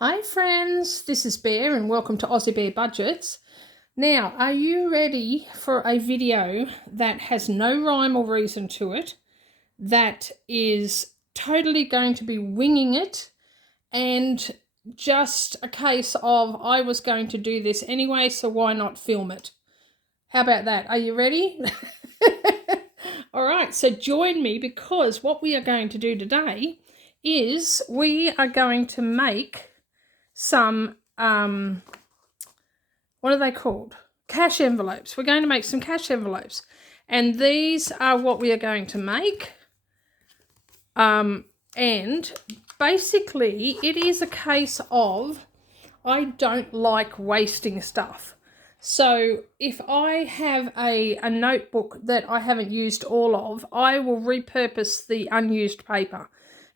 Hi friends, this is Bear and welcome to Aussie Bear Budgets. Now, are you ready for a video that has no rhyme or reason to it, that is totally going to be winging it and just a case of I was going to do this anyway, so why not film it? How about that? Are you ready? All right, so join me because what we are going to do today is we are going to make some, what are they called? Cash envelopes. We're going to make some cash envelopes. And these are what we are going to make. And basically it is a case of I don't like wasting stuff. So if I have a notebook that I haven't used all of, I will repurpose the unused paper.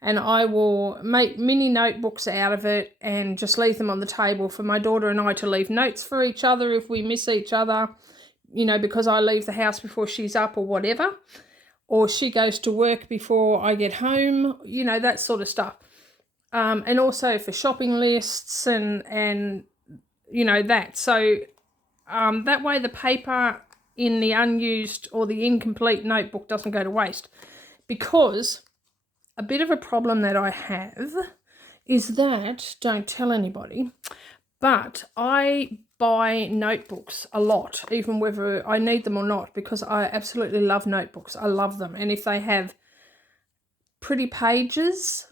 And I will make mini notebooks out of it and just leave them on the table for my daughter and I to leave notes for each other if we miss each other, you know, because I leave the house before she's up or whatever, or she goes to work before I get home, you know, that sort of stuff. And also for shopping lists and you know, that. So that way the paper in the unused or the incomplete notebook doesn't go to waste. Because a bit of a problem that I have is that, don't tell anybody, but I buy notebooks a lot, even whether I need them or not, because I absolutely love notebooks. I love them. And if they have pretty pages,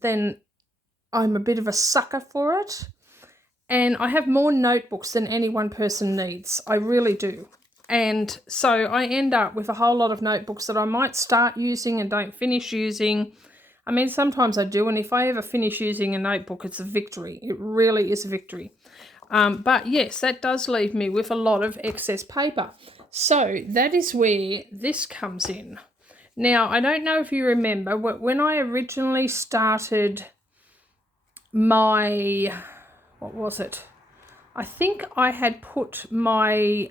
then I'm a bit of a sucker for it. And I have more notebooks than any one person needs. I really do. And so I end up with a whole lot of notebooks that I might start using and don't finish using. I mean, sometimes I do, and if I ever finish using a notebook, it's a victory. It really is a victory. But yes, that does leave me with a lot of excess paper. So that is where this comes in. Now, I don't know if you remember, when I originally started my, what was it? I think I had put my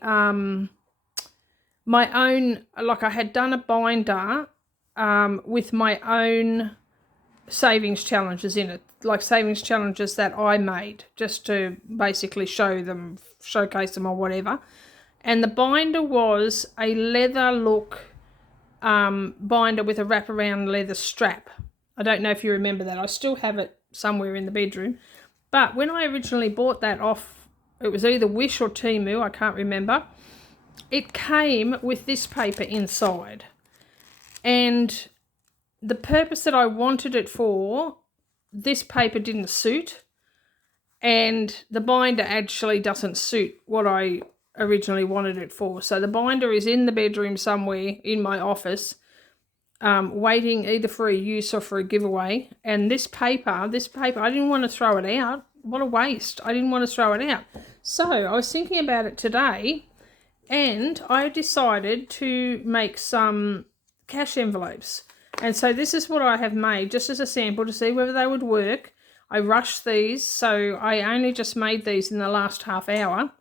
my own, like I had done a binder with my own savings challenges in it, like savings challenges that I made just to basically showcase them or whatever. And the binder was a leather look binder with a wraparound leather strap. I don't know if you remember that. I still have it somewhere in the bedroom. But when I originally bought that off, it was either Wish or Temu, I can't remember. It came with this paper inside. And the purpose that I wanted it for, this paper didn't suit. And the binder actually doesn't suit what I originally wanted it for. So the binder is in the bedroom somewhere in my office, waiting either for a use or for a giveaway. And this paper, I didn't want to throw it out. What a waste. I didn't want to throw it out. So I was thinking about it today, and I decided to make some cash envelopes. And so this is what I have made just as a sample to see whether they would work. I rushed these, so I only just made these in the last half hour.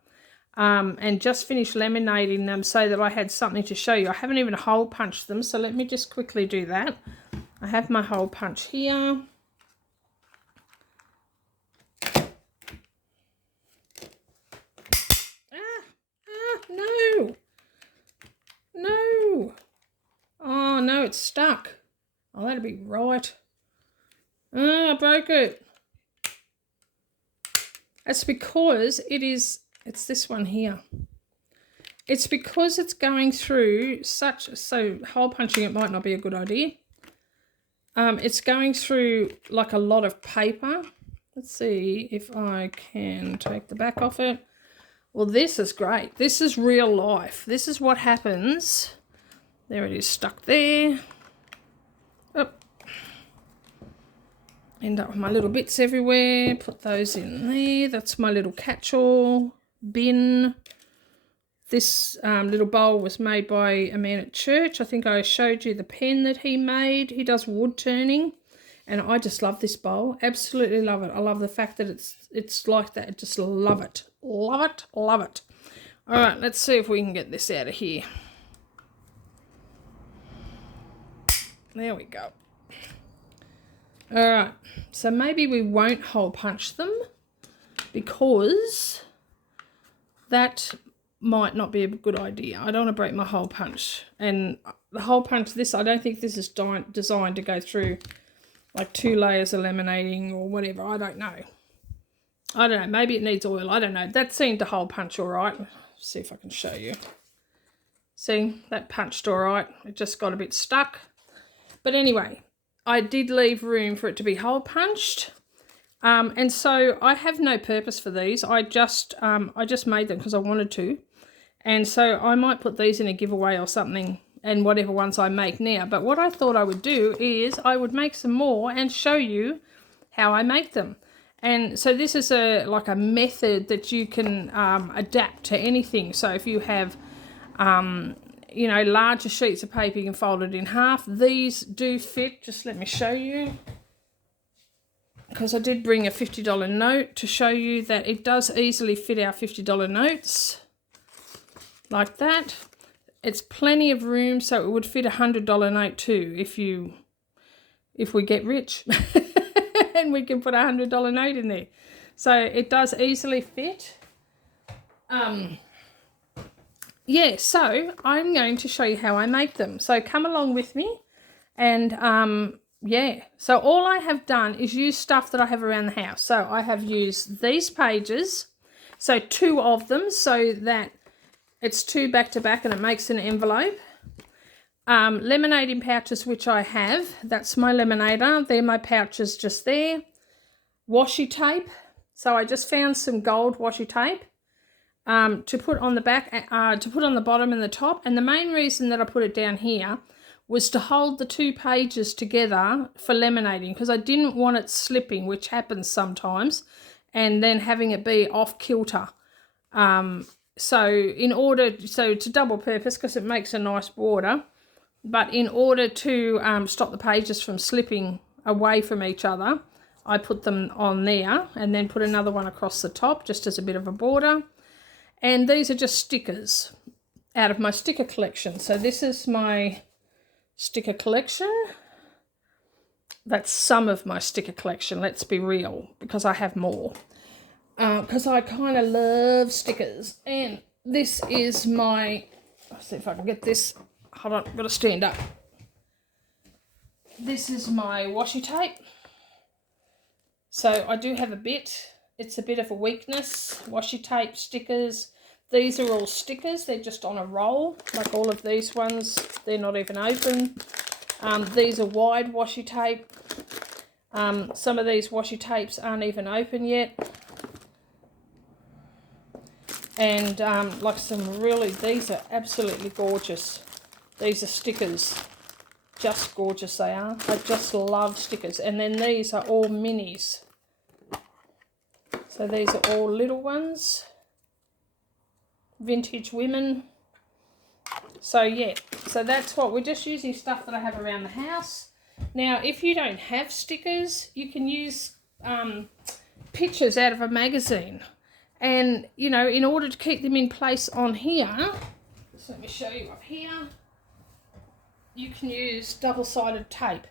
And just finished laminating them so that I had something to show you. I haven't even hole punched them, so let me just quickly do that. I have my hole punch here. No. No. Oh, no, it's stuck. Oh, that'll be right. Oh, I broke it. That's because it's this one here. It's because it's going through so hole punching it might not be a good idea. It's going through like a lot of paper. Let's see if I can take the back off it. Well, this is great. This is real life. This is what happens. There it is, stuck there. Oh. End up with my little bits everywhere. Put those in there. That's my little catch-all bin. This little bowl was made by a man at church. I think I showed you the pen that he made. He does wood turning. And I just love this bowl. Absolutely love it. I love the fact that it's like that. I just love it. Love it. Love it. All right, let's see if we can get this out of here. There we go. All right, so maybe we won't hole punch them because that might not be a good idea. I don't want to break my hole punch. And the hole punch, I don't think this is designed to go through like 2 layers of laminating or whatever. I don't know. Maybe it needs oil. I don't know. That seemed to hole punch all right. Let's see if I can show you. See, that punched all right. It just got a bit stuck. But anyway, I did leave room for it to be hole punched. And so I have no purpose for these. I just made them because I wanted to. And so I might put these in a giveaway or something, and whatever ones I make now. But what I thought I would do is I would make some more and show you how I make them. And so this is like a method that you can adapt to anything. So if you have, you know, larger sheets of paper, you can fold it in half. These do fit. Just let me show you. Because I did bring a $50 note to show you that it does easily fit our $50 notes. Like that. It's plenty of room, so it would fit a $100 note too if we get rich and we can put a $100 note in there. So it does easily fit. Yeah, so I'm going to show you how I make them. So come along with me, and yeah. So all I have done is use stuff that I have around the house. So I have used these pages, so 2 of them, so that it's 2 back to back and it makes an envelope. Laminating pouches, which I have. That's my laminator. They're my pouches just there. Washi tape. So I just found some gold washi tape to put on the back, to put on the bottom and the top. And the main reason that I put it down here was to hold the 2 pages together for laminating, because I didn't want it slipping, which happens sometimes, and then having it be off kilter. So to double purpose, because it makes a nice border, but in order to stop the pages from slipping away from each other, I put them on there and then put another one across the top just as a bit of a border. And these are just stickers out of my sticker collection. So this is my sticker collection. That's some of my sticker collection, let's be real, because I have more. Because I kind of love stickers. And this is my, let's see if I can get this. Hold on, I've got to stand up. This is my washi tape. So I do have a bit. It's a bit of a weakness. Washi tape, stickers. These are all stickers. They're just on a roll, like all of these ones. They're not even open. These are wide washi tape. Some of these washi tapes aren't even open yet. And like these are absolutely gorgeous. These are stickers. Just gorgeous they are. I just love stickers. And then these are all minis. So these are all little ones. Vintage women. So yeah, so that's what we're just using stuff that I have around the house. Now, if you don't have stickers, you can use pictures out of a magazine. And, you know, in order to keep them in place on here, so let me show you up here, you can use double-sided tape.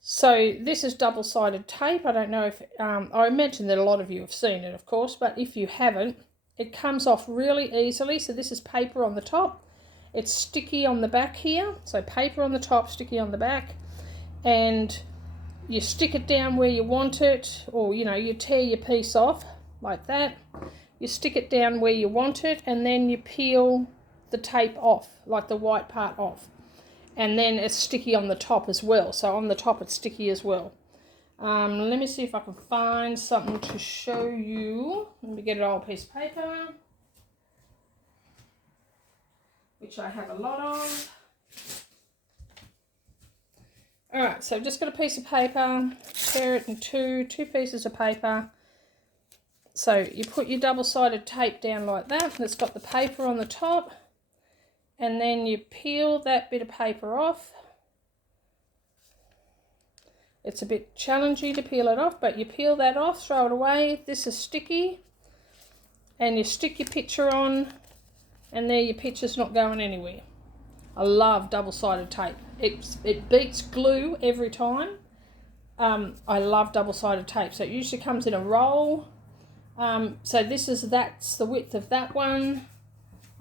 So this is double-sided tape. I don't know if, I imagine that a lot of you have seen it, of course, but if you haven't, it comes off really easily. So this is paper on the top. It's sticky on the back here. So paper on the top, sticky on the back. And you stick it down where you want it, or, you know, you tear your piece off like that. You stick it down where you want it, and then you peel the tape off, like the white part off. And then it's sticky on the top as well. So on the top it's sticky as well. Let me see if I can find something to show you. Let me get an old piece of paper, which I have a lot of. Alright, so I've just got a piece of paper, tear it in two pieces of paper. So you put your double-sided tape down like that, and it's got the paper on the top, and then you peel that bit of paper off. It's a bit challenging to peel it off, but you peel that off, throw it away. This is sticky, and you stick your picture on, and there your picture's not going anywhere. I love double-sided tape. It beats glue every time. I love double-sided tape. So it usually comes in a roll. So that's the width of that one.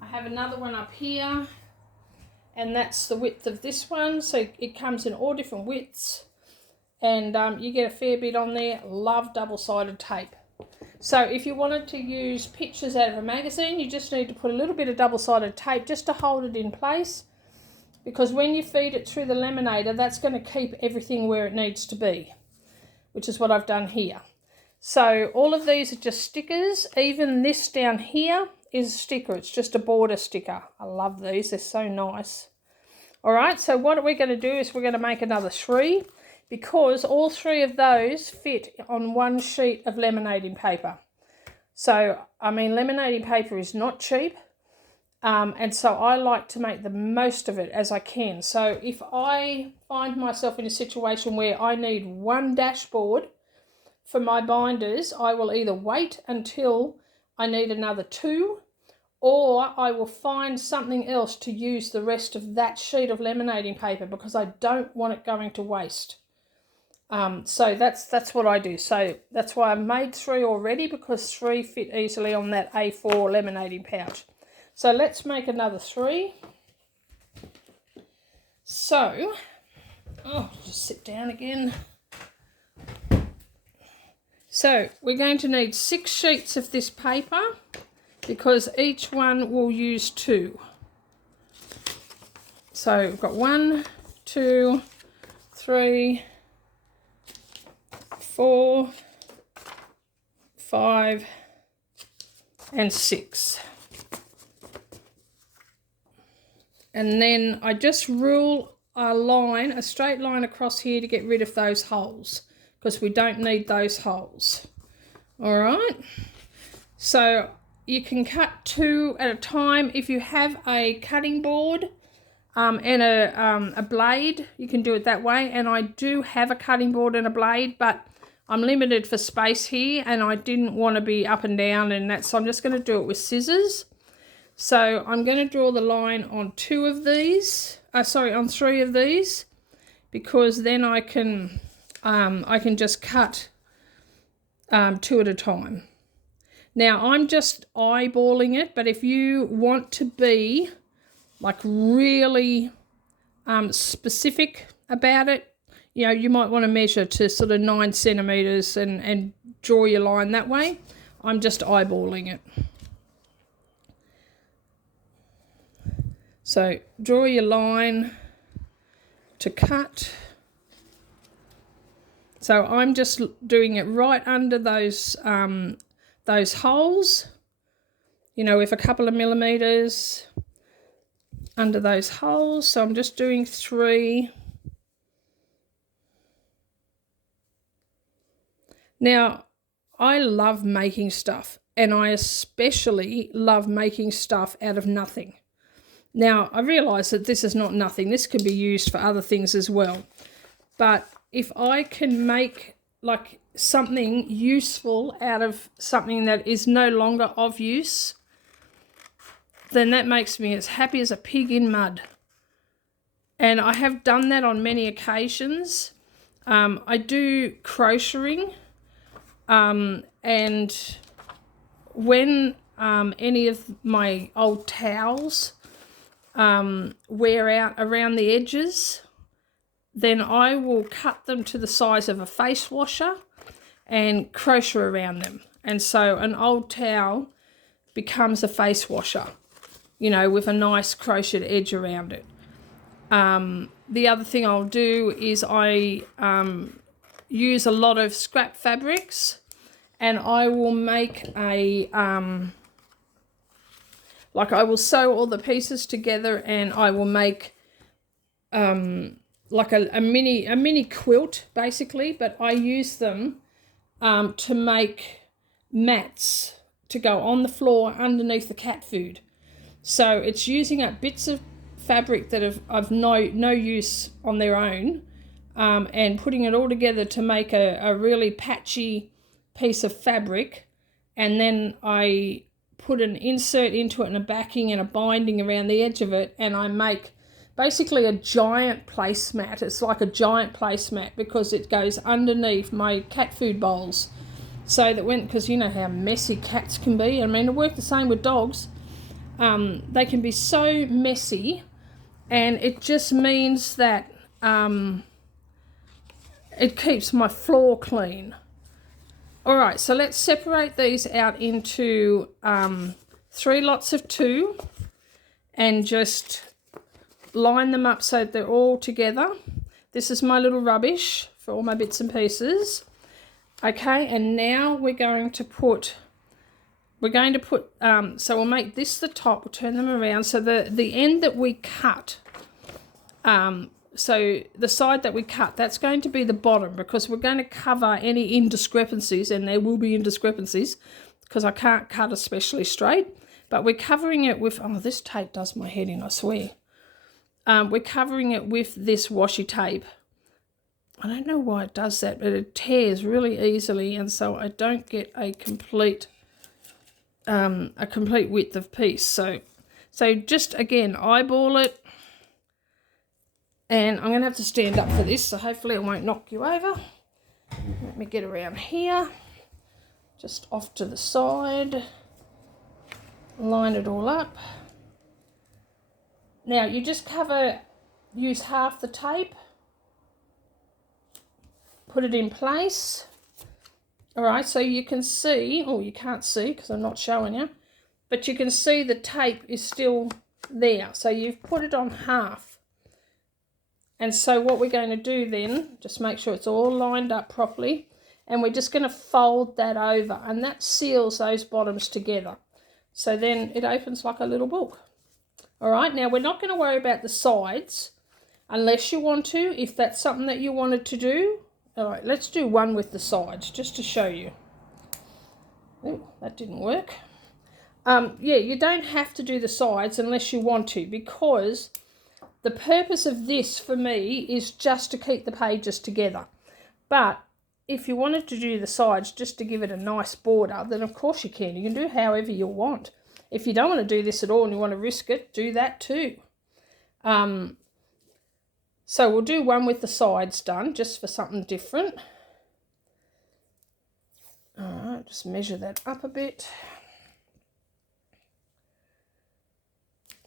I have another one up here, and that's the width of this one. So it comes in all different widths, and you get a fair bit on there. Love double-sided tape. So if you wanted to use pictures out of a magazine, you just need to put a little bit of double-sided tape just to hold it in place, because when you feed it through the laminator, that's going to keep everything where it needs to be, which is what I've done here. So all of these are just stickers. Even this down here is a sticker. It's just a border sticker. I love these. They're so nice. All right, so what we're going to do is we're going to make another 3, because all 3 of those fit on one sheet of laminating paper. So, I mean, laminating paper is not cheap. And so I like to make the most of it as I can. So if I find myself in a situation where I need one dashboard for my binders, I will either wait until I need another 2, or I will find something else to use the rest of that sheet of laminating paper, because I don't want it going to waste. So that's what I do. So that's why I've made 3 already, because 3 fit easily on that A4 laminating pouch. So let's make another 3. So, just sit down again. So we're going to need 6 sheets of this paper, because each one will use 2. So we've got 1, 2, 3, 4, 5, and 6. And then I just rule a straight line across here to get rid of those holes, because we don't need those holes. All right. So you can cut 2 at a time. If you have a cutting board and a blade, you can do it that way. And I do have a cutting board and a blade, but I'm limited for space here, and I didn't want to be up and down and that, so I'm just going to do it with scissors. So I'm going to draw the line on 2 of these, on 3 of these, because then I can just cut 2 at a time. Now I'm just eyeballing it, but if you want to be like really specific about it, you know, you might want to measure to sort of 9 centimeters and draw your line that way. I'm just eyeballing it. So draw your line to cut. So I'm just doing it right under those holes, you know, with a couple of millimeters under those holes. So I'm just doing 3. Now, I love making stuff, and I especially love making stuff out of nothing. Now, I realise that this is not nothing. This can be used for other things as well. But if I can make like something useful out of something that is no longer of use, then that makes me as happy as a pig in mud. And I have done that on many occasions. I do crocheting, and when any of my old towels wear out around the edges, then I will cut them to the size of a face washer and crochet around them. And so an old towel becomes a face washer, you know, with a nice crocheted edge around it. The other thing I'll do is I use a lot of scrap fabrics, and I will make a like I will sew all the pieces together, and I will make like a mini quilt basically, but I use them to make mats to go on the floor underneath the cat food. So it's using up bits of fabric that have of no use on their own, and putting it all together to make a really patchy piece of fabric, and then I put an insert into it and a backing and a binding around the edge of it, and I make basically a giant placemat. It's like a giant placemat because it goes underneath my cat food bowls. So that because you know how messy cats can be. I mean, it works the same with dogs. They can be so messy, and it just means that it keeps my floor clean. All right, so let's separate these out into 3 lots of 2 and just line them up so they're all together. This is my little rubbish for all my bits and pieces. Okay, and now we're going to put, so we'll make this the top, we'll turn them around. So the end that we cut, so the side that we cut, that's going to be the bottom, because we're going to cover any indiscrepancies, and there will be indiscrepancies because I can't cut especially straight. But we're covering it with, oh, this tape does my head in, I swear. We're covering it with this washi tape. I don't know why it does that, but it tears really easily, and so I don't get a complete width of piece. So just again eyeball it, and I'm going to have to stand up for this, so hopefully I won't knock you over. Let me get around here, just off to the side, line it all up. Now you just use half the tape, put it in place. All right, so you can see, oh, you can't see because I'm not showing you, but you can see the tape is still there. So you've put it on half. And so what we're going to do then, just make sure it's all lined up properly, and we're just going to fold that over, and that seals those bottoms together. So then it opens like a little book. All right, now we're not going to worry about the sides unless you want to, if that's something that you wanted to do. All right, let's do one with the sides just to show you. Oh, that didn't work. Yeah, you don't have to do the sides unless you want to, because the purpose of this for me is just to keep the pages together. But if you wanted to do the sides just to give it a nice border, then of course you can. You can do however you want. If you don't want to do this at all and you want to risk it, do that too. So we'll do one with the sides done, just for something different. All right, just measure that up a bit.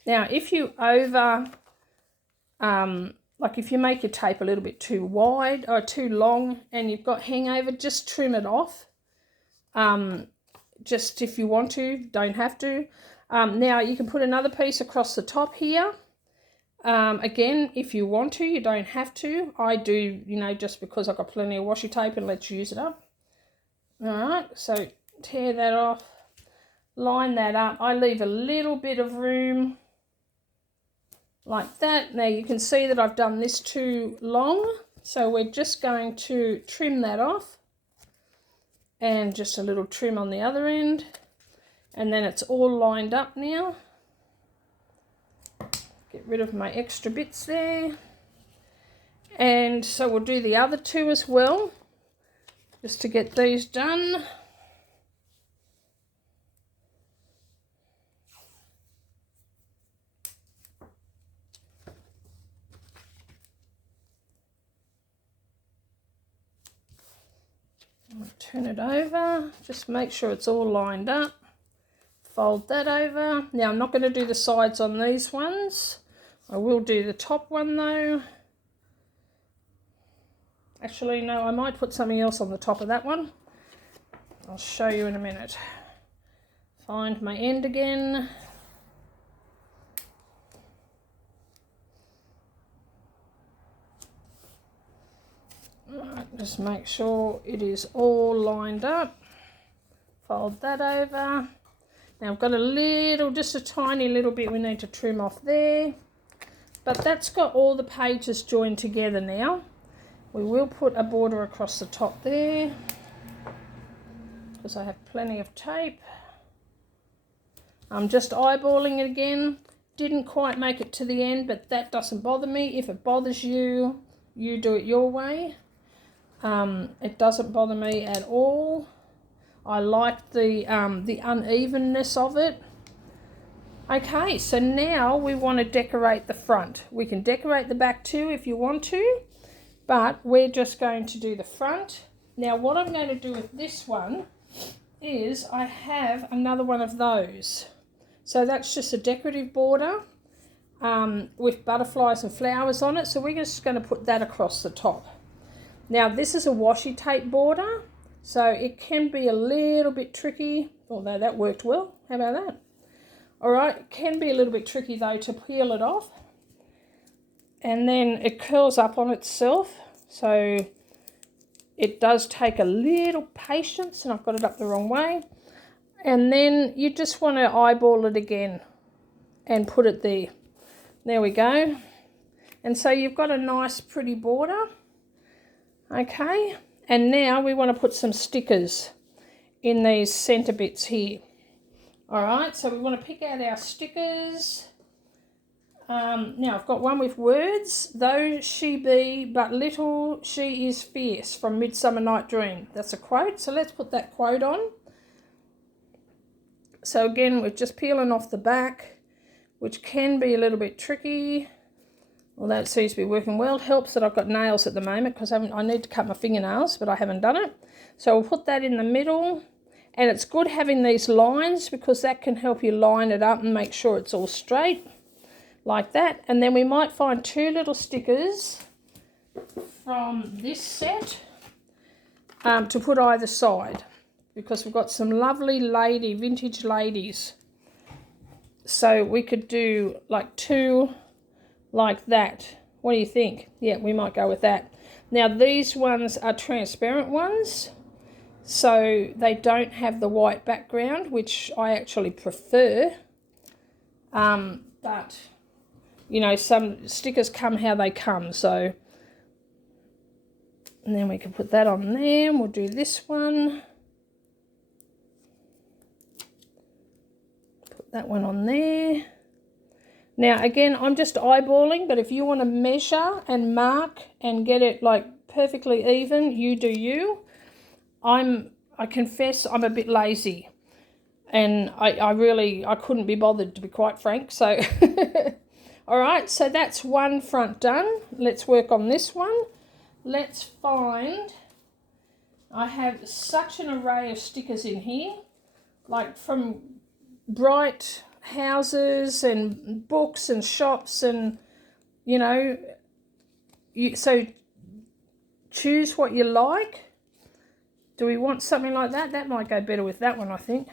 Now, if you like if you make your tape a little bit too wide or too long and you've got hangover, just trim it off. Just if you want to, don't have to. Now you can put another piece across the top here. Again, if you want to, you don't have to. I do, you know, just because I've got plenty of washi tape, and let's use it up. All right, so tear that off, line that up. I leave a little bit of room like that. Now you can see that I've done this too long, so we're just going to trim that off, and just a little trim on the other end, and then it's all lined up now. Get rid of my extra bits there. And so we'll do the other two as well, just to get these done. Turn it over, just make sure it's all lined up. Fold that over. Now I'm not going to do the sides on these ones. I will do the top one though. Actually, no, I might put something else on the top of that one. I'll show you in a minute. Find my end again. Right, just make sure it is all lined up. Fold that over. Now I've got a little, just a tiny little bit we need to trim off there. But that's got all the pages joined together now. We will put a border across the top there, because I have plenty of tape. I'm just eyeballing it again. Didn't quite make it to the end, but that doesn't bother me. If it bothers you, you do it your way. It doesn't bother me at all. I like the unevenness of it. Okay, so now we want to decorate the front. We can decorate the back too if you want to, but we're just going to do the front. Now what I'm going to do with this one is I have another one of those. So that's just a decorative border with butterflies and flowers on it. So we're just going to put that across the top. Now this is a washi tape border, so it can be a little bit tricky, although that worked well. How about that? All right, it can be a little bit tricky though to peel it off. And then it curls up on itself, so it does take a little patience, and I've got it up the wrong way. And then you just want to eyeball it again and put it there. There we go. And so you've got a nice pretty border. Okay, and now we want to put some stickers in these centre bits here. All right, so we want to pick out our stickers. Now I've got one with words. Though she be but little, she is fierce, from Midsummer Night Dream. That's a quote, so let's put that quote on. So again, we're just peeling off the back, which can be a little bit tricky, although it seems to be working well. It helps that I've got nails at the moment because I need to cut my fingernails, but I haven't done it. So we'll put that in the middle. And it's good having these lines because that can help you line it up and make sure it's all straight, like that. And then we might find two little stickers from this set to put either side, because we've got some lovely vintage ladies. So we could do like two like that. What do you think? Yeah, we might go with that. Now these ones are transparent ones, so they don't have the white background, which I actually prefer. But, you know, some stickers come how they come. So, and then we can put that on there. And we'll do this one. Put that one on there. Now, again, I'm just eyeballing, but if you want to measure and mark and get it like perfectly even, you do you. I confess I'm a bit lazy, and I couldn't be bothered, to be quite frank. So, all right, so that's one front done. Let's work on this one. Let's find, I have such an array of stickers in here, like from bright houses and books and shops, and, you know, so choose what you like. Do we want something like that? That might go better with that one, I think.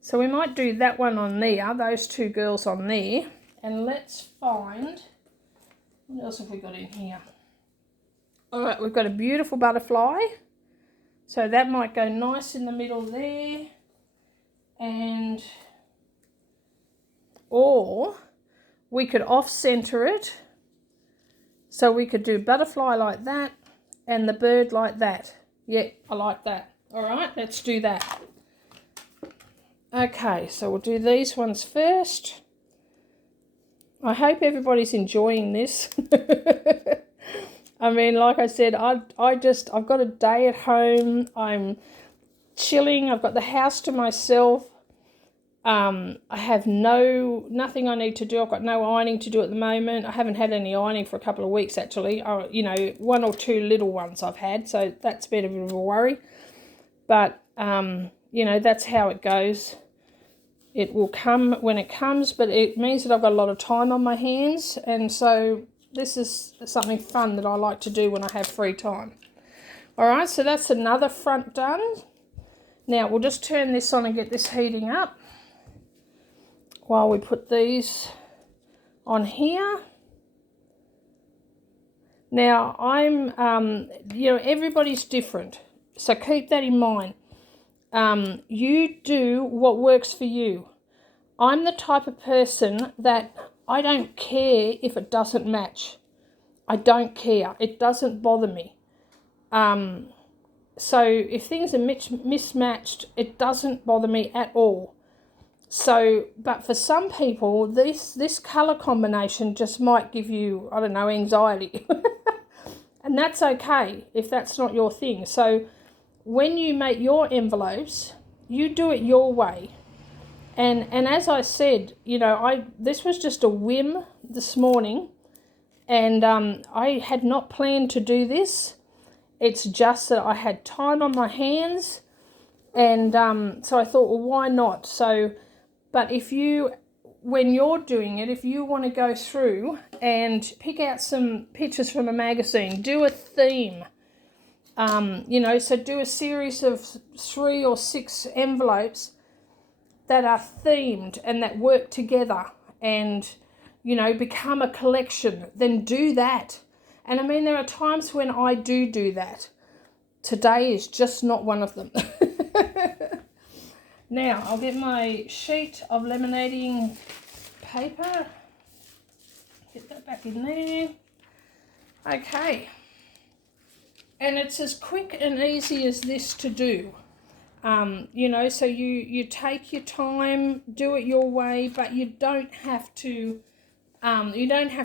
So we might do that one on there, those two girls on there. And let's find, what else have we got in here? All right, we've got a beautiful butterfly. So that might go nice in the middle there. And, or we could off-center it. So we could do butterfly like that and the bird like that. Yeah, I like that. All right, let's do that. Okay, so we'll do these ones first. I hope everybody's enjoying this. I mean, like I said, I've got a day at home. I'm chilling. I've got the house to myself. I have nothing I need to do. I've got no ironing to do at the moment. I haven't had any ironing for a couple of weeks, actually. You know, one or two little ones I've had, so that's been a bit of a worry. But, you know, that's how it goes. It will come when it comes, but it means that I've got a lot of time on my hands, and so this is something fun that I like to do when I have free time. All right, so that's another front done. Now, we'll just turn this on and get this heating up while we put these on here. Now, you know, everybody's different, so keep that in mind. You do what works for you. I'm the type of person that I don't care if it doesn't match. I don't care. It doesn't bother me. So if things are mismatched, it doesn't bother me at all. So, but for some people, this colour combination just might give you, I don't know, anxiety. And that's okay if that's not your thing. So when you make your envelopes, you do it your way. And as I said, you know, this was just a whim this morning, and I had not planned to do this. It's just that I had time on my hands, and so I thought, well, why not? So, but when you're doing it, if you want to go through and pick out some pictures from a magazine, do a theme, you know, so do a series of 3 or 6 envelopes that are themed and that work together and, you know, become a collection, then do that. And I mean, there are times when I do that. Today is just not one of them. Now, I'll get my sheet of laminating paper. Get that back in there. Okay. And it's as quick and easy as this to do. You know, so you take your time, do it your way, but you don't have to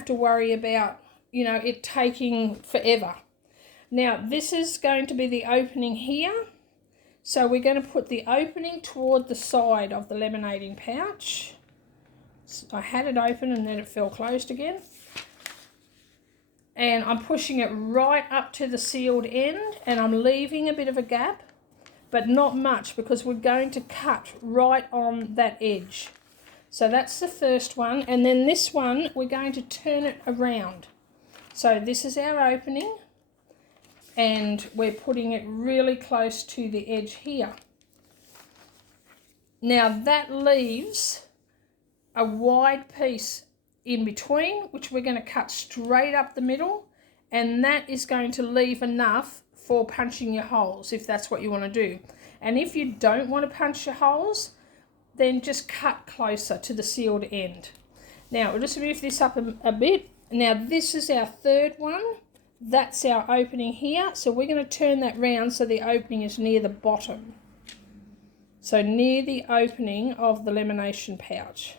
worry about, you know, it taking forever. Now, this is going to be the opening here. So we're going to put the opening toward the side of the laminating pouch. So I had it open and then it fell closed again. And I'm pushing it right up to the sealed end, and I'm leaving a bit of a gap, but not much, because we're going to cut right on that edge. So that's the first one, and then this one we're going to turn it around. So this is our opening, and we're putting it really close to the edge here. Now that leaves a wide piece in between, which we're going to cut straight up the middle, and that is going to leave enough for punching your holes if that's what you want to do. And if you don't want to punch your holes, then just cut closer to the sealed end. Now we'll just move this up a bit. Now this is our third one. That's our opening here, so we're going to turn that round so the opening is near the bottom. So near the opening of the lamination pouch.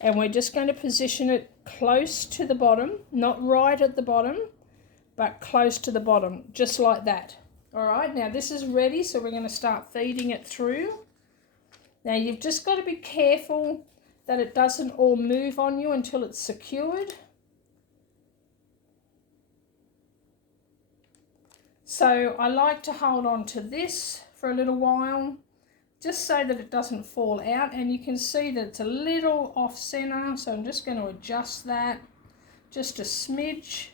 And we're just going to position it close to the bottom, not right at the bottom, but close to the bottom, just like that. All right, now this is ready, so we're going to start feeding it through. Now you've just got to be careful that it doesn't all move on you until it's secured. So I like to hold on to this for a little while, just so that it doesn't fall out, and you can see that it's a little off center, so I'm just going to adjust that just a smidge.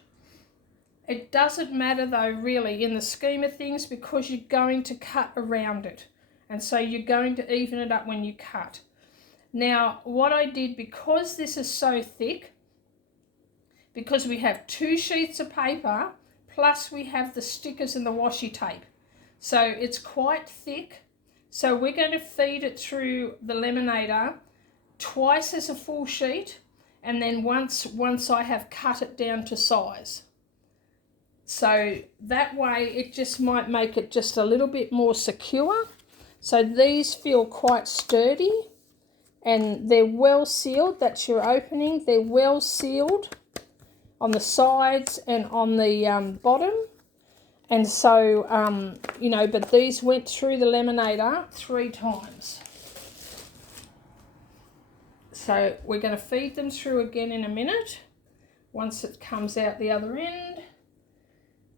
It doesn't matter though, really, in the scheme of things, because you're going to cut around it, and so you're going to even it up when you cut. Now what I did, because this is so thick, because we have 2 sheets of paper plus we have the stickers and the washi tape, so it's quite thick. So we're going to feed it through the laminator twice as a full sheet, and then once I have cut it down to size. So that way it just might make it just a little bit more secure. So these feel quite sturdy, and they're well sealed. That's your opening. They're well sealed on the sides and on the bottom. And so, you know, but these went through the laminator 3 times. So we're going to feed them through again in a minute, once it comes out the other end.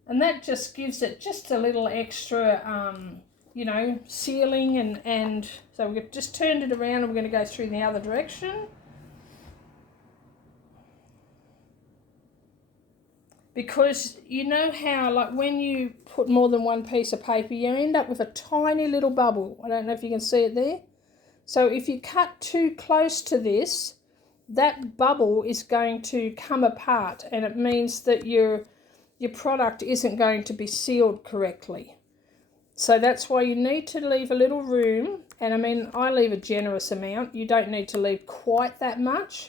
And that just gives it just a little extra, you know, sealing. And so we've just turned it around, and we're going to go through in the other direction. Because you know how, like, when you put more than one piece of paper, you end up with a tiny little bubble. I don't know if you can see it there. So if you cut too close to this, that bubble is going to come apart, and it means that your product isn't going to be sealed correctly. So that's why you need to leave a little room. And I mean, I leave a generous amount. You don't need to leave quite that much,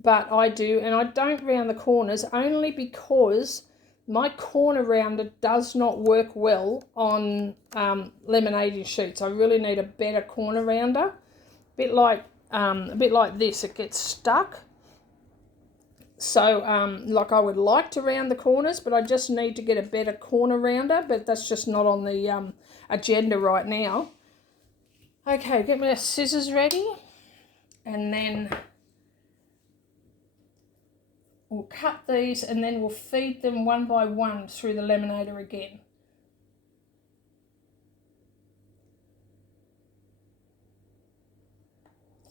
but I do. And I don't round the corners, only because my corner rounder does not work well on laminating sheets. I really need a better corner rounder. A bit like this, it gets stuck. So like, I would like to round the corners, but I just need to get a better corner rounder, but that's just not on the agenda right now. Okay, get my scissors ready, and then we'll cut these, and then we'll feed them one by one through the laminator again.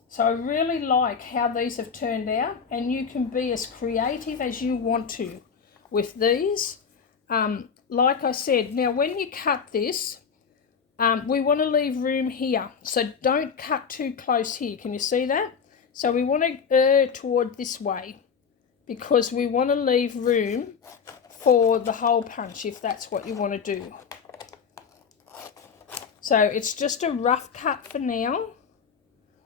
So I really like how these have turned out, and you can be as creative as you want to with these. Like I said, now when you cut this, we want to leave room here. So don't cut too close here. Can you see that? So we want to err toward this way, because we want to leave room for the hole punch if that's what you want to do. So it's just a rough cut for now.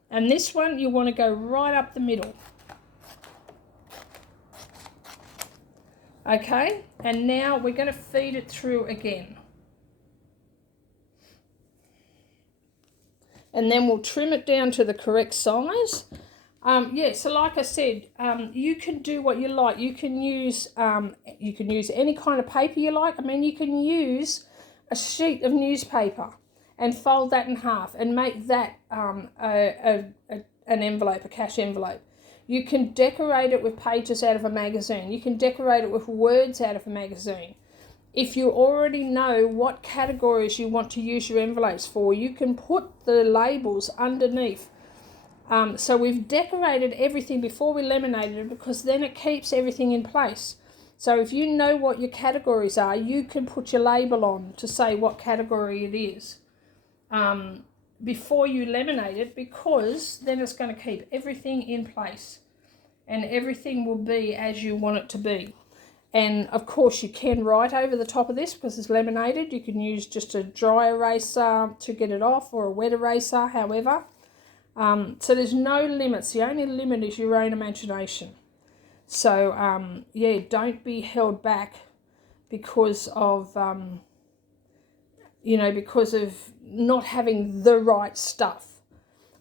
And this one, you want to go right up the middle. Okay, and now we're going to feed it through again. And then we'll trim it down to the correct size. Yeah, so like I said, you can do what you like. You can use any kind of paper you like. I mean, you can use a sheet of newspaper and fold that in half and make that an envelope, a cash envelope. You can decorate it with pages out of a magazine. You can decorate it with words out of a magazine. If you already know what categories you want to use your envelopes for, you can put the labels underneath. So we've decorated everything before we laminated it, because then it keeps everything in place. So if you know what your categories are, you can put your label on to say what category it is before you laminate it, because then it's going to keep everything in place and everything will be as you want it to be. And of course you can write over the top of this because it's laminated. You can use just a dry eraser to get it off, or a wet eraser, however. So there's no limits. The only limit is your own imagination. So yeah, don't be held back because of because of not having the right stuff.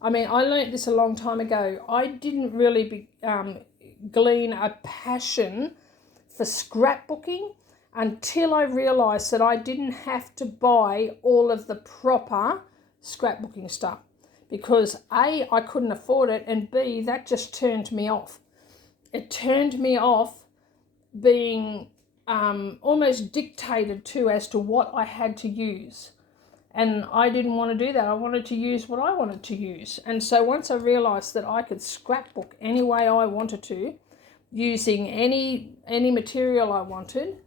I mean, I learnt this a long time ago. I didn't really glean a passion for scrapbooking until I realised that I didn't have to buy all of the proper scrapbooking stuff, because A, I couldn't afford it, and B, that just turned me off. It turned me off being almost dictated to as to what I had to use. And I didn't want to do that. I wanted to use what I wanted to use. And so once I realised that I could scrapbook any way I wanted to, using any material I wanted,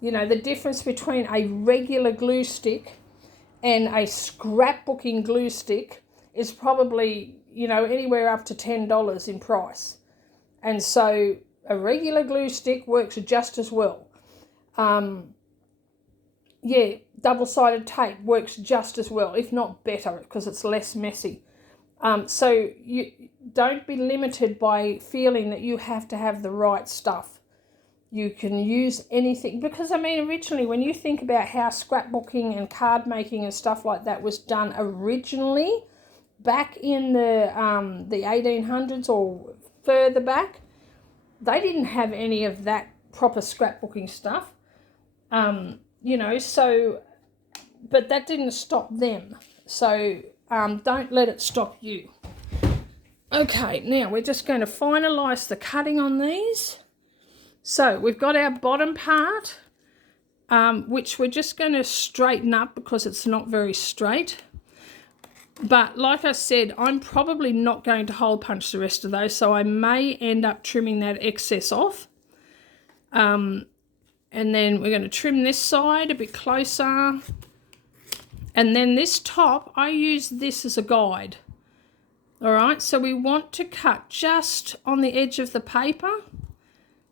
the difference between a regular glue stick and a scrapbooking glue stick is probably, anywhere up to $10 in price. And so a regular glue stick works just as well. Double-sided tape works just as well, if not better, because it's less messy. So you don't be limited by feeling that you have to have the right stuff. You can use anything, because I mean, originally, when you think about how scrapbooking and card making and stuff like that was done originally, back in the 1800s or further back, they didn't have any of that proper scrapbooking stuff. But that didn't stop them. So don't let it stop you. Okay, now we're just going to finalise the cutting on these. So we've got our bottom part, which we're just going to straighten up because it's not very straight. But like I said, I'm probably not going to hole punch the rest of those, so I may end up trimming that excess off. And then we're going to trim this side a bit closer. And then this top, I use this as a guide. All right, so we want to cut just on the edge of the paper,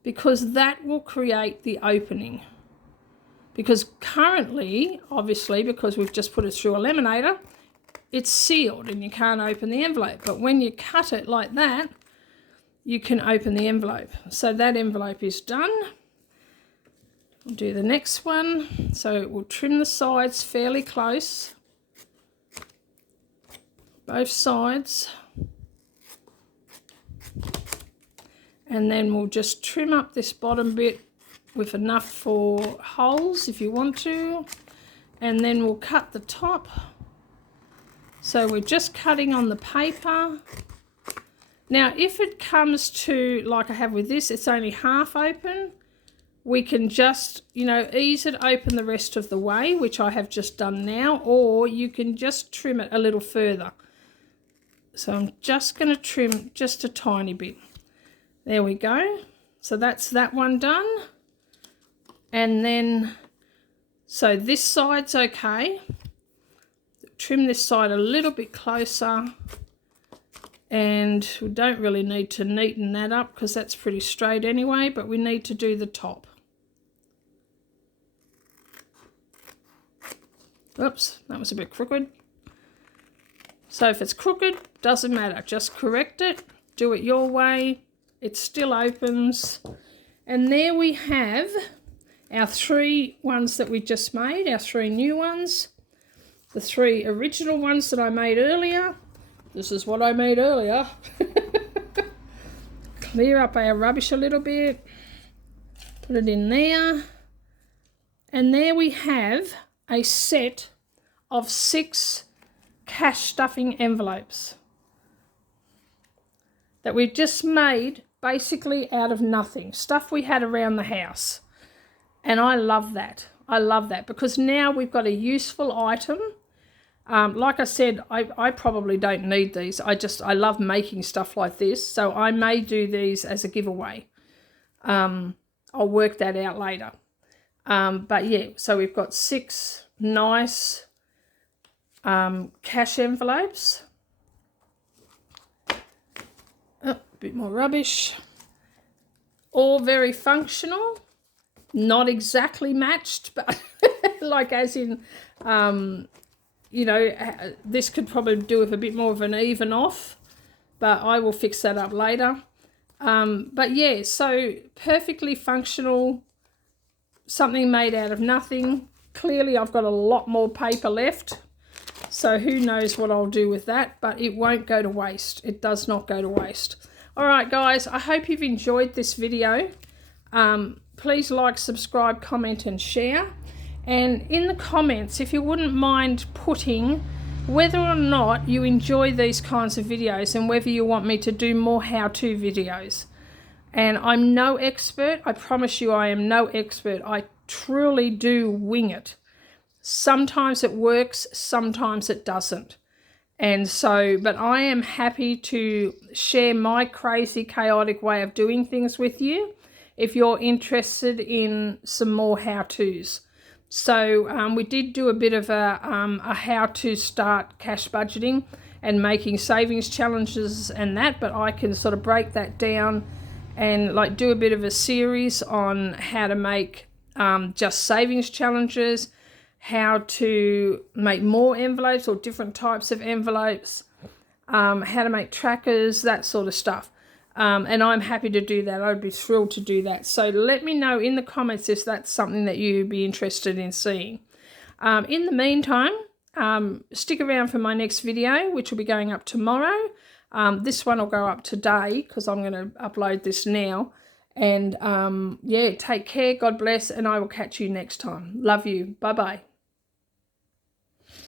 because that will create the opening. Because currently, obviously, because we've just put it through a laminator, it's sealed and you can't open the envelope. But when you cut it like that, you can open the envelope. So that envelope is done. We'll do the next one. So we'll trim the sides fairly close, both sides. And then we'll just trim up this bottom bit with enough for holes if you want to. And then we'll cut the top. So we're just cutting on the paper. Now, if it comes to, like I have with this, it's only half open, we can just, you know, ease it open the rest of the way, which I have just done now, or you can just trim it a little further. So I'm just going to trim just a tiny bit. There we go. So that's that one done. And then, so this side's okay. Trim this side a little bit closer. And we don't really need to neaten that up because that's pretty straight anyway, but we need to do the top. Oops, that was a bit crooked. So if it's crooked, doesn't matter. Just correct it. Do it your way. It still opens. And there we have our 3 ones that we just made, our 3 new ones. The 3 original ones that I made earlier. This is what I made earlier. Clear up our rubbish a little bit. Put it in there. And there we have a set of 6 cash stuffing envelopes that we've just made basically out of nothing. Stuff we had around the house. And I love that. I love that because now we've got a useful item. Like I said, I probably don't need these. I love making stuff like this. So I may do these as a giveaway. I'll work that out later. But yeah, so we've got 6 nice cash envelopes. Oh, a bit more rubbish. All very functional. Not exactly matched, but like as in, you know, this could probably do with a bit more of an even off, but I will fix that up later. But yeah, so perfectly functional, something made out of nothing. Clearly I've got a lot more paper left, so who knows what I'll do with that, but it won't go to waste. It does not go to waste. All right, guys, I hope you've enjoyed this video. Please like, subscribe, comment and share. And in the comments, if you wouldn't mind putting whether or not you enjoy these kinds of videos and whether you want me to do more how-to videos. And I'm no expert. I promise you I am no expert. I truly do wing it. Sometimes it works, sometimes it doesn't. And so, but I am happy to share my crazy, chaotic way of doing things with you if you're interested in some more how-tos. So we did do a bit of a how to start cash budgeting and making savings challenges and that, but I can sort of break that down and like do a bit of a series on how to make just savings challenges, how to make more envelopes or different types of envelopes, how to make trackers, that sort of stuff. And I'm happy to do that. I'd be thrilled to do that. So let me know in the comments if that's something that you'd be interested in seeing. In the meantime, stick around for my next video, which will be going up tomorrow. This one will go up today because I'm going to upload this now. And yeah, take care. God bless. And I will catch you next time. Love you. Bye-bye.